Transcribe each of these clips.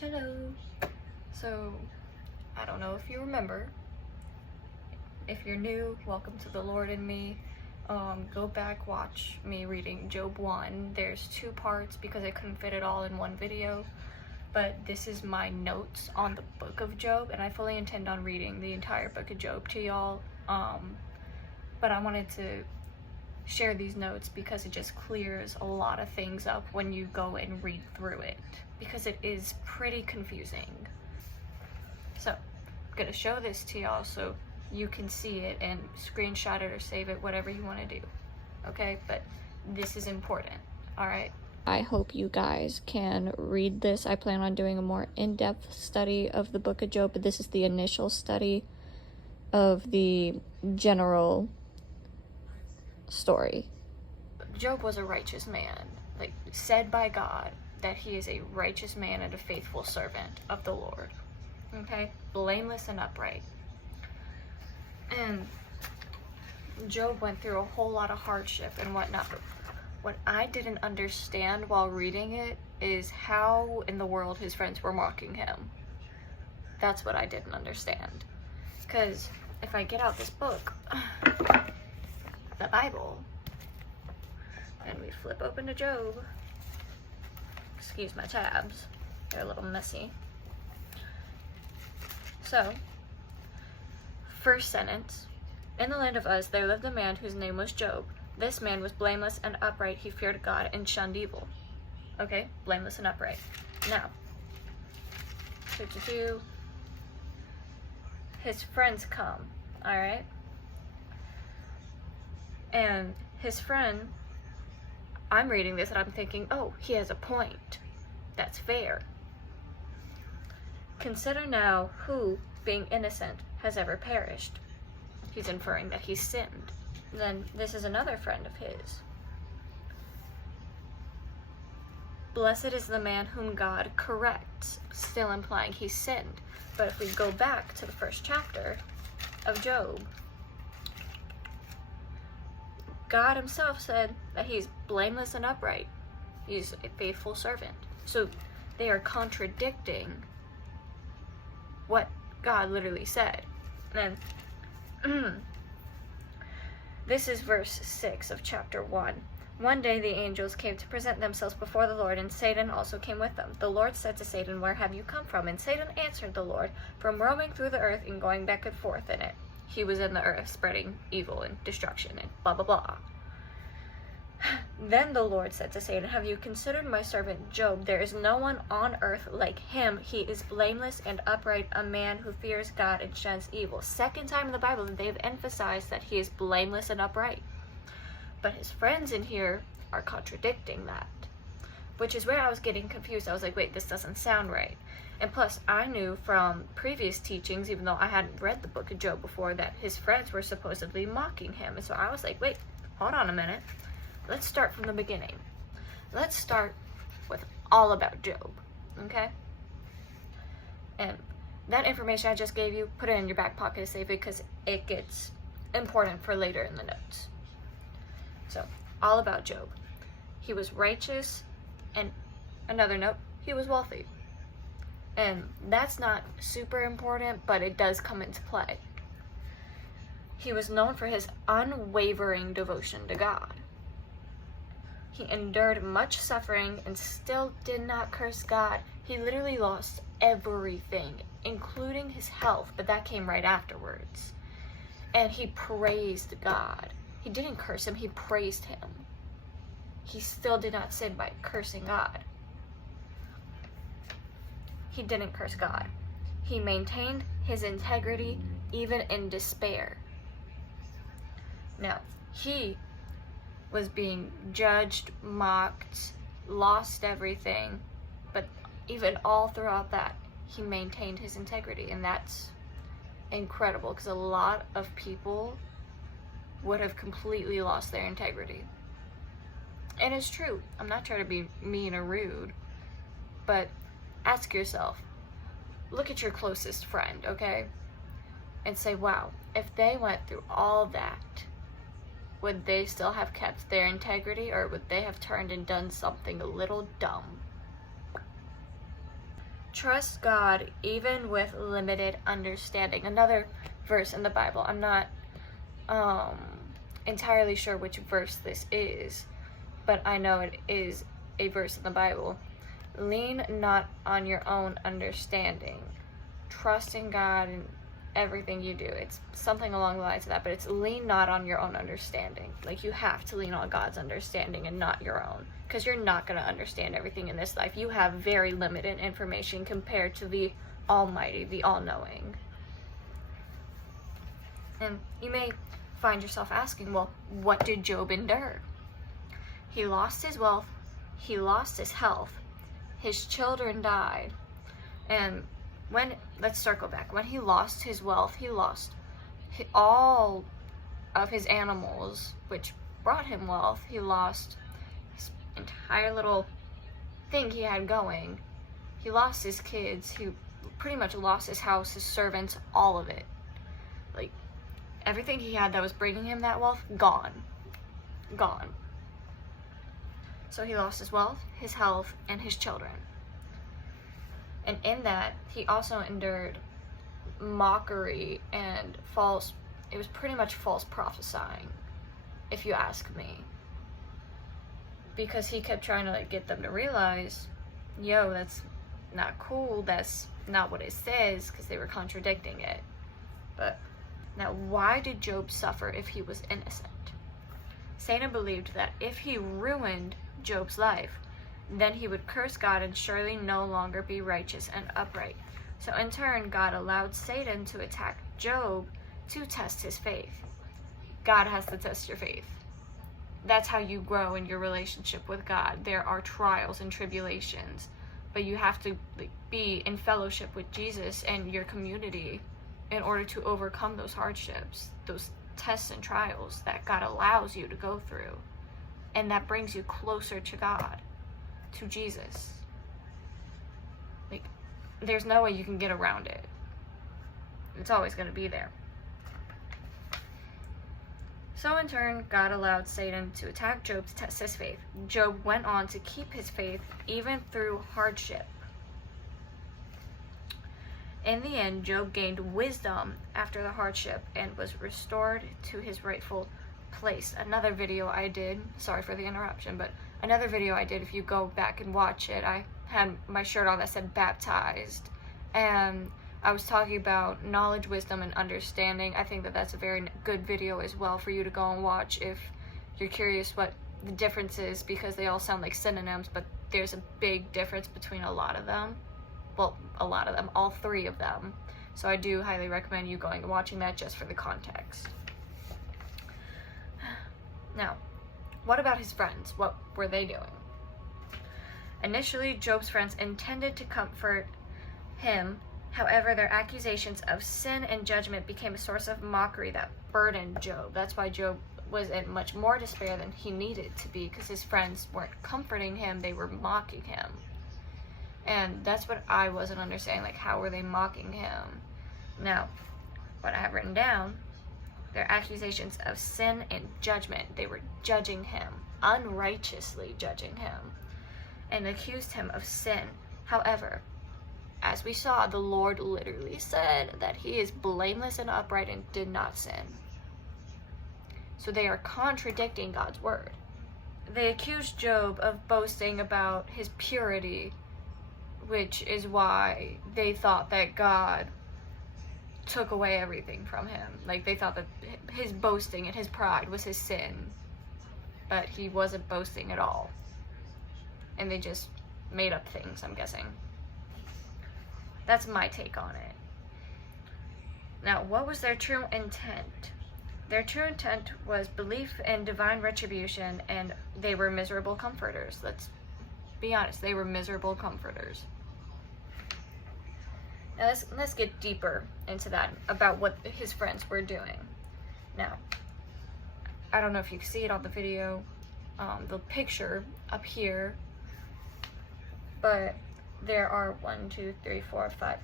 Hello. So, I don't know if you remember. If you're new, welcome to The Lord and Me. Go back, watch me reading Job 1. There's 2 parts because I couldn't fit it all in one video. But this is my notes on the book of Job, and I fully intend on reading the entire book of Job to y'all. But I wanted to share these notes because it just clears a lot of things up when you go and read through it, because it is pretty confusing. So I'm gonna show this to y'all so you can see it and screenshot it or save it, whatever you want to do, okay? But this is important, all right? I hope you guys can read this. I plan on doing a more in-depth study of the book of Job, but this is the initial study of the general story. Job was a righteous man, like said by God that he is a righteous man and a faithful servant of the Lord, okay? Blameless and upright. And Job went through a whole lot of hardship and whatnot, but what I didn't understand while reading it is how in the world his friends were mocking him. That's what I didn't understand. Because if I get out this book, the Bible, and we flip open to Job, excuse my tabs, they're a little messy. So, first sentence, in the land of Uz there lived a man whose name was Job. This man was blameless and upright. He feared God and shunned evil. Okay, blameless and upright. Now, his friends come, all right? And his friend, I'm reading this and I'm thinking, oh, he has a point. That's fair. Consider now who, being innocent, has ever perished. He's inferring that he sinned. Then this is another friend of his. Blessed is the man whom God corrects, still implying he sinned. But if we go back to the first chapter of Job, God himself said that he's blameless and upright. He's a faithful servant. So they are contradicting what God literally said. And this is verse 6 of chapter 1. One day the angels came to present themselves before the Lord, and Satan also came with them. The Lord said to Satan, "Where have you come from?" And Satan answered the Lord, "From roaming through the earth and going back and forth in it." He was in the earth spreading evil and destruction and blah blah blah. Then the Lord said to Satan, "Have you considered my servant Job? There is no one on earth like him. He is blameless and upright, a man who fears God and shuns evil." Second time in the Bible that they've emphasized that he is blameless and upright. But his friends in here are contradicting that, which is where I was getting confused. I was like, wait, this doesn't sound right. And plus, I knew from previous teachings, even though I hadn't read the book of Job before, that his friends were supposedly mocking him. And so I was like, wait, hold on a minute. Let's start from the beginning. Let's start with all about Job, okay? And that information I just gave you, put it in your back pocket to save it, because it gets important for later in the notes. So, all about Job. He was righteous, and another note, he was wealthy. And that's not super important, but it does come into play. He was known for his unwavering devotion to God. He endured much suffering and still did not curse God. He literally lost everything, including his health, but that came right afterwards. And he praised God. He didn't curse him, he praised him. He still did not sin by cursing God. He didn't curse God. He maintained his integrity even in despair. Now, he was being judged, mocked, lost everything, but even all throughout that, he maintained his integrity, and that's incredible, because a lot of people would have completely lost their integrity. And it's true. I'm not trying to be mean or rude, but ask yourself, look at your closest friend, okay? And say, wow, if they went through all that, would they still have kept their integrity, or would they have turned and done something a little dumb? Trust God even with limited understanding. Another verse in the Bible. I'm not entirely sure which verse this is, but I know it is a verse in the Bible. Lean not on your own understanding. Trust in God in everything you do. It's something along the lines of that, but it's lean not on your own understanding. Like, you have to lean on God's understanding and not your own, because you're not going to understand everything in this life. You have very limited information compared to the Almighty, the All-Knowing. And you may find yourself asking, well, what did Job endure? He lost his wealth, he lost his health, his children died, and let's circle back. When he lost his wealth, he lost all of his animals, which brought him wealth. He lost his entire little thing he had going. He lost his kids. He pretty much lost his house, his servants, all of it. Like, everything he had that was bringing him that wealth, gone. So he lost his wealth, his health, and his children. And in that, he also endured mockery and it was pretty much false prophesying, if you ask me. Because he kept trying to get them to realize, yo, that's not cool, that's not what it says, because they were contradicting it. But now, why did Job suffer if he was innocent? Satan believed that if he ruined Job's life, then he would curse God and surely no longer be righteous and upright. So in turn, God allowed Satan to attack Job to test his faith. God has to test your faith. That's how you grow in your relationship with God. There are trials and tribulations, but you have to be in fellowship with Jesus and your community in order to overcome those hardships, those tests and trials that God allows you to go through. And that brings you closer to God, to Jesus. There's no way you can get around it. It's always going to be there. So in turn, God allowed Satan to attack Job to test his faith. Job went on to keep his faith even through hardship. In the end, Job gained wisdom after the hardship and was restored to his rightful place. Another video I did, sorry for the interruption, but another video I did, if you go back and watch it, I had my shirt on that said baptized, and I was talking about knowledge, wisdom, and understanding. I think that that's a very good video as well for you to go and watch if you're curious what the difference is, because they all sound like synonyms, but there's a big difference between a lot of them. Well, a lot of them, all three of them. So I do highly recommend you going and watching that just for the context. Now, what about his friends? What were they doing? Initially, Job's friends intended to comfort him. However, their accusations of sin and judgment became a source of mockery that burdened Job. That's why Job was in much more despair than he needed to be, because his friends weren't comforting him, they were mocking him. And that's what I wasn't understanding, how were they mocking him? Now, what I have written down, their accusations of sin and judgment, they were judging him, unrighteously judging him, and accused him of sin. However, as we saw, the Lord literally said that he is blameless and upright and did not sin. So they are contradicting God's word. They accused Job of boasting about his purity, which is why they thought that God took away everything from him. They thought that his boasting and his pride was his sin, but he wasn't boasting at all. And they just made up things, I'm guessing. That's my take on it. Now, what was their true intent? Their true intent was belief in divine retribution, and they were miserable comforters. Let's be honest, they were miserable comforters. Now let's get deeper into that, about what his friends were doing. Now, I don't know if you can see it on the video, the picture up here, but there are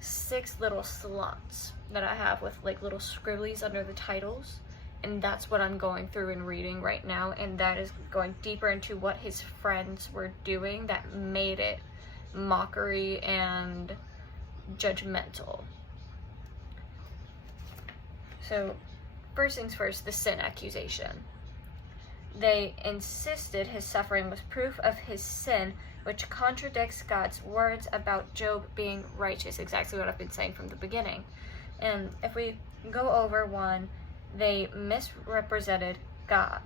6 little slots that I have with little scribblies under the titles, and that's what I'm going through and reading right now, and that is going deeper into what his friends were doing that made it mockery and judgmental. So, first things first, the sin accusation. They insisted his suffering was proof of his sin, which contradicts God's words about Job being righteous, exactly what I've been saying from the beginning. And if we go over one, they misrepresented God.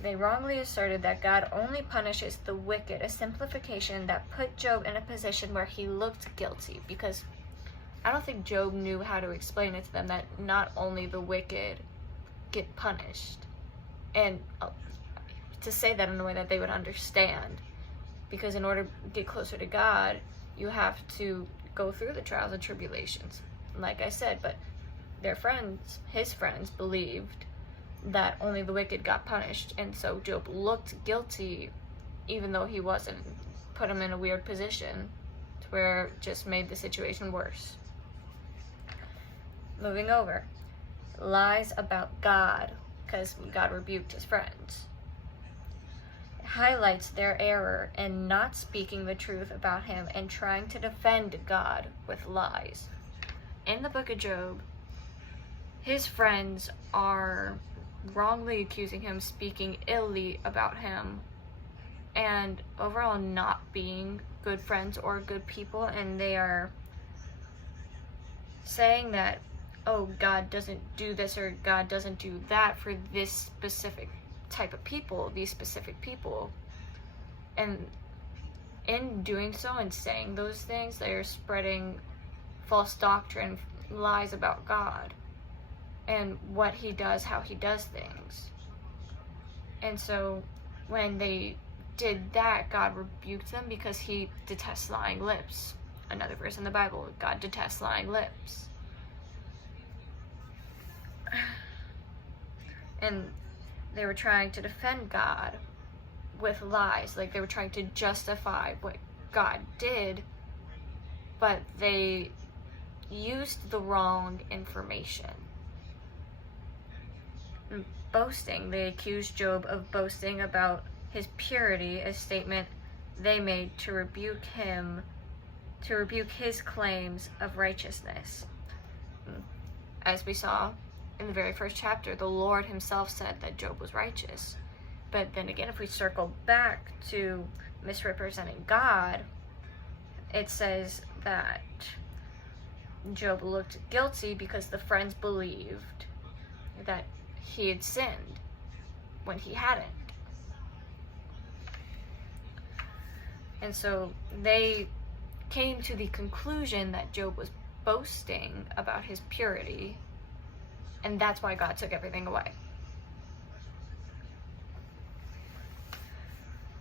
They wrongly asserted that God only punishes the wicked, a simplification that put Job in a position where he looked guilty, because I don't think Job knew how to explain it to them that not only the wicked get punished, and to say that in a way that they would understand, because in order to get closer to God, you have to go through the trials and tribulations, like I said. But their friends, his friends, believed that only the wicked got punished, and so Job looked guilty even though he wasn't, put him in a weird position to where it just made the situation worse. Moving over, lies about God, because God rebuked his friends. It highlights their error in not speaking the truth about him and trying to defend God with lies. In the book of Job, his friends are wrongly accusing him, speaking illy about him, and overall not being good friends or good people. And they are saying that, oh, God doesn't do this or God doesn't do that for this specific type of people, these specific people. And in doing so and saying those things, they are spreading false doctrine, lies about God and what he does, how he does things. And so when they did that, God rebuked them because he detests lying lips. Another verse in the Bible, God detests lying lips. And they were trying to defend God with lies, like they were trying to justify what God did, but they used the wrong information. Boasting, they accused Job of boasting about his purity, a statement they made to rebuke him, to rebuke his claims of righteousness. As we saw in the very first chapter, the Lord himself said that Job was righteous. But then again, if we circle back to misrepresenting God, it says that Job looked guilty because the friends believed that he had sinned when he hadn't. And so they came to the conclusion that Job was boasting about his purity, and that's why God took everything away.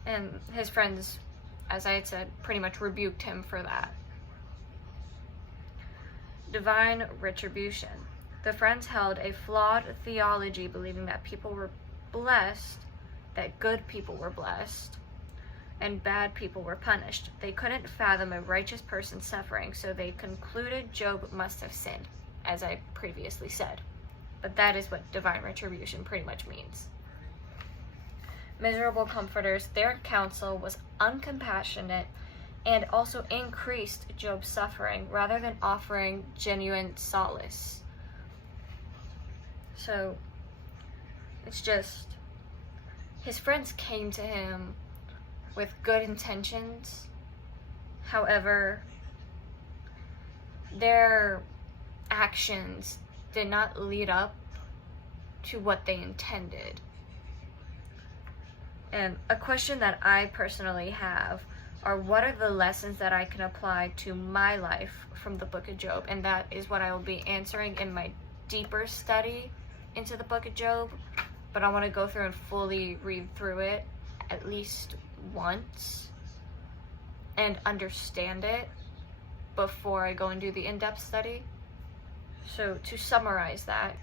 And his friends, as I had said, pretty much rebuked him for that. Divine retribution. The friends held a flawed theology, believing that people were blessed, that good people were blessed, and bad people were punished. They couldn't fathom a righteous person suffering, so they concluded Job must have sinned, as I previously said. But that is what divine retribution pretty much means. Miserable comforters, their counsel was uncompassionate and also increased Job's suffering rather than offering genuine solace. So it's just, his friends came to him with good intentions. However, their actions did not lead up to what they intended. And a question that I personally have are, what are the lessons that I can apply to my life from the book of Job? And that is what I will be answering in my deeper study into the book of Job. But I want to go through and fully read through it at least once and understand it before I go and do the in-depth study. So to summarize that,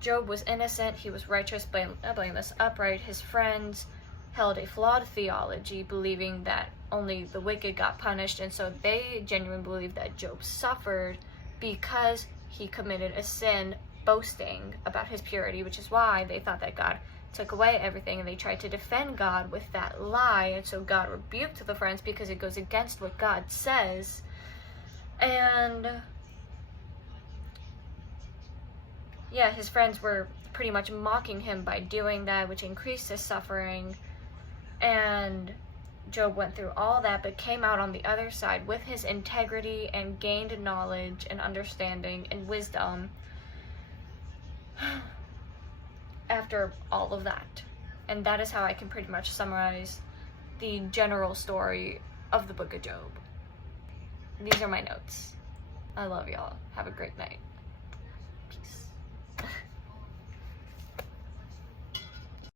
Job was innocent, he was righteous, blameless, upright. His friends held a flawed theology, believing that only the wicked got punished, and so they genuinely believed that Job suffered because he committed a sin, boasting about his purity, which is why they thought that God took away everything, and they tried to defend God with that lie. And so God rebuked the friends because it goes against what God says. And yeah, his friends were pretty much mocking him by doing that, which increased his suffering. And Job went through all that, but came out on the other side with his integrity and gained knowledge and understanding and wisdom after all of that. And that is how I can pretty much summarize the general story of the book of Job. These are my notes. I love y'all. Have a great night. Peace.